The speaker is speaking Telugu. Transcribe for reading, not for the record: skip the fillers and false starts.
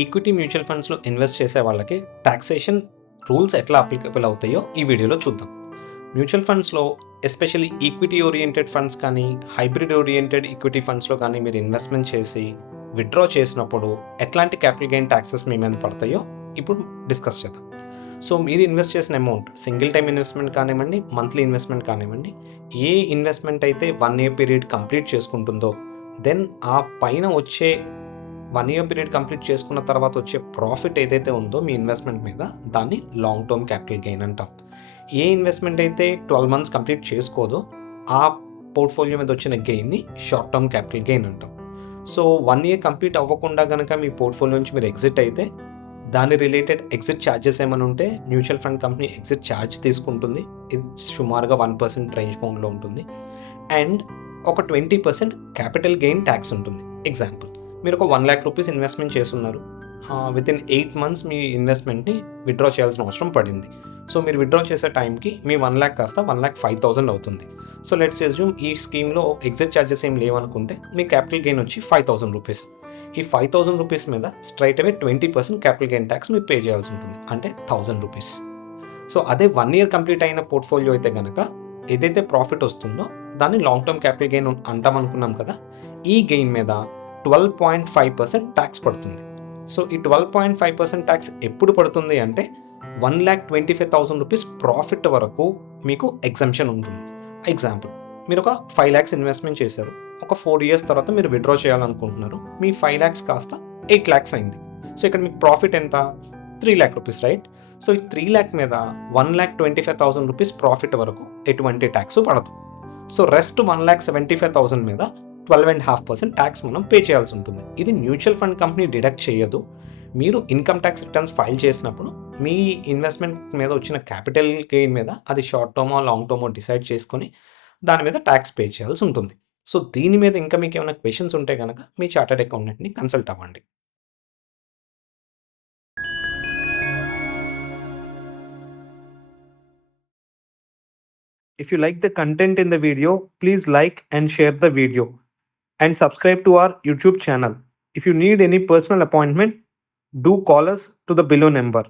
ఈక్విటీ మ్యూచువల్ ఫండ్స్లో ఇన్వెస్ట్ చేసే వాళ్ళకి టాక్సేషన్ రూల్స్ ఎట్లా అప్లికబుల్ అవుతాయో ఈ వీడియోలో చూద్దాం. మ్యూచువల్ ఫండ్స్లో ఎస్పెషల్లీ ఈక్విటీ ఓరియంటెడ్ ఫండ్స్ కానీ హైబ్రిడ్ ఓరియంటెడ్ ఈక్విటీ ఫండ్స్లో కానీ మీరు ఇన్వెస్ట్మెంట్ చేసి విత్డ్రా చేసినప్పుడు ఎట్లాంటి క్యాపిటల్ గెయిన్ ట్యాక్సెస్ మీ మీద పడతాయో ఇప్పుడు డిస్కస్ చేద్దాం. సో మీరు ఇన్వెస్ట్ చేసిన అమౌంట్ సింగిల్ టైం ఇన్వెస్ట్మెంట్ కానివ్వండి, మంత్లీ ఇన్వెస్ట్మెంట్ కానివ్వండి, ఏ ఇన్వెస్ట్మెంట్ అయితే 1 year పీరియడ్ కంప్లీట్ చేసుకుంటుందో దెన్ ఆ పైన వచ్చే 1 year పీరియడ్ కంప్లీట్ చేసుకున్న తర్వాత వచ్చే ప్రాఫిట్ ఏదైతే ఉందో మీ ఇన్వెస్ట్మెంట్ మీద దాన్ని లాంగ్ టర్మ్ క్యాపిటల్ గెయిన్ అంటాం. ఏ ఇన్వెస్ట్మెంట్ అయితే 12 months కంప్లీట్ చేసుకోదో ఆ పోర్ట్ఫోలియో మీద వచ్చిన గెయిన్ని షార్ట్ టర్మ్ క్యాపిటల్ గెయిన్ అంటాం. సో 1 year కంప్లీట్ అవ్వకుండా కనుక మీ పోర్ట్ఫోలియో నుంచి మీరు ఎగ్జిట్ అయితే దాని రిలేటెడ్ ఎగ్జిట్ ఛార్జెస్ ఏమైనా ఉంటే mutual fund company exit charge తీసుకుంటుంది. ఇది సుమారుగా 1% రేంజ్ బౌండ్లో ఉంటుంది. అండ్ ఒక 20% క్యాపిటల్ గెయిన్ ట్యాక్స్ ఉంటుంది. ఎగ్జాంపుల్, మీరు ఒక 1 lakh rupees ఇన్వెస్ట్మెంట్ చేస్తున్నారు. వితిన్ 8 months మీ ఇన్వెస్ట్మెంట్ని విత్డ్రా చేయాల్సిన అవసరం పడింది. సో మీరు విత్డ్రా చేసే టైంకి మీ 1 lakh కాస్త 1,05,000 అవుతుంది. సో లెట్స్ అస్యూమ్ ఈ స్కీమ్లో ఎగ్జిట్ ఛార్జెస్ ఏం లేవనుకుంటే మీ క్యాపిటల్ గెయిన్ వచ్చి 5,000 rupees. ఈ 5,000 rupees మీద స్ట్రైట్ అవే 20% క్యాపిటల్ గెయిన్ ట్యాక్స్ మీరు పే చేయాల్సి ఉంటుంది, అంటే 1,000 rupees. సో అదే 1 year కంప్లీట్ అయిన పోర్ట్ఫోలియో అయితే కనుక ఏదైతే ప్రాఫిట్ వస్తుందో దాన్ని లాంగ్ టర్మ్ క్యాపిటల్ గెయిన్ అంటాం అనుకున్నాం కదా. ఈ గెయిన్ మీద 12.5% ట్యాక్స్ పడుతుంది. సో ఈ 12.5% ట్యాక్స్ ఎప్పుడు పడుతుంది అంటే 1,25,000 rupees ప్రాఫిట్ వరకు మీకు ఎగ్జంప్షన్ ఉంటుంది. ఎగ్జాంపుల్, మీరు ఒక 5 lakhs ఇన్వెస్ట్మెంట్ చేశారు. ఒక 4 years తర్వాత మీరు విత్డ్రా చేయాలనుకుంటున్నారు. మీ 5 lakhs కాస్త 8 lakhs అయింది. సో ఇక్కడ మీకు ప్రాఫిట్ ఎంత? 3 lakh rupees, రైట్? సో ఈ 3 lakh మీద 1,25,000 rupees ప్రాఫిట్ వరకు ఎటువంటి ట్యాక్స్ పడదు. సో రెస్ట్ 1,75,000 మీద 12.5% ట్యాక్స్ మనం పే చేయాల్సి ఉంటుంది. ఇది మ్యూచువల్ ఫండ్ కంపెనీ డిడక్ట్ చేయదు. మీరు ఇన్కమ్ ట్యాక్స్ రిటర్న్స్ ఫైల్ చేసినప్పుడు మీ ఇన్వెస్ట్మెంట్ మీద వచ్చిన క్యాపిటల్ గెయిన్ మీద అది షార్ట్ టర్మో లాంగ్ టర్మో డిసైడ్ చేసుకొని దాని మీద ట్యాక్స్ పే చేయాల్సి ఉంటుంది. సో దీని మీద ఇంకా మీకు ఏమైనా క్వశ్చన్స్ ఉంటే కనుక మీ చార్టర్డ్ అకౌంటెంట్ని కన్సల్ట్ అవ్వండి. If you like the content in the video, please like and share the video and subscribe to our YouTube channel. If you need any personal appointment, do call us to the below number.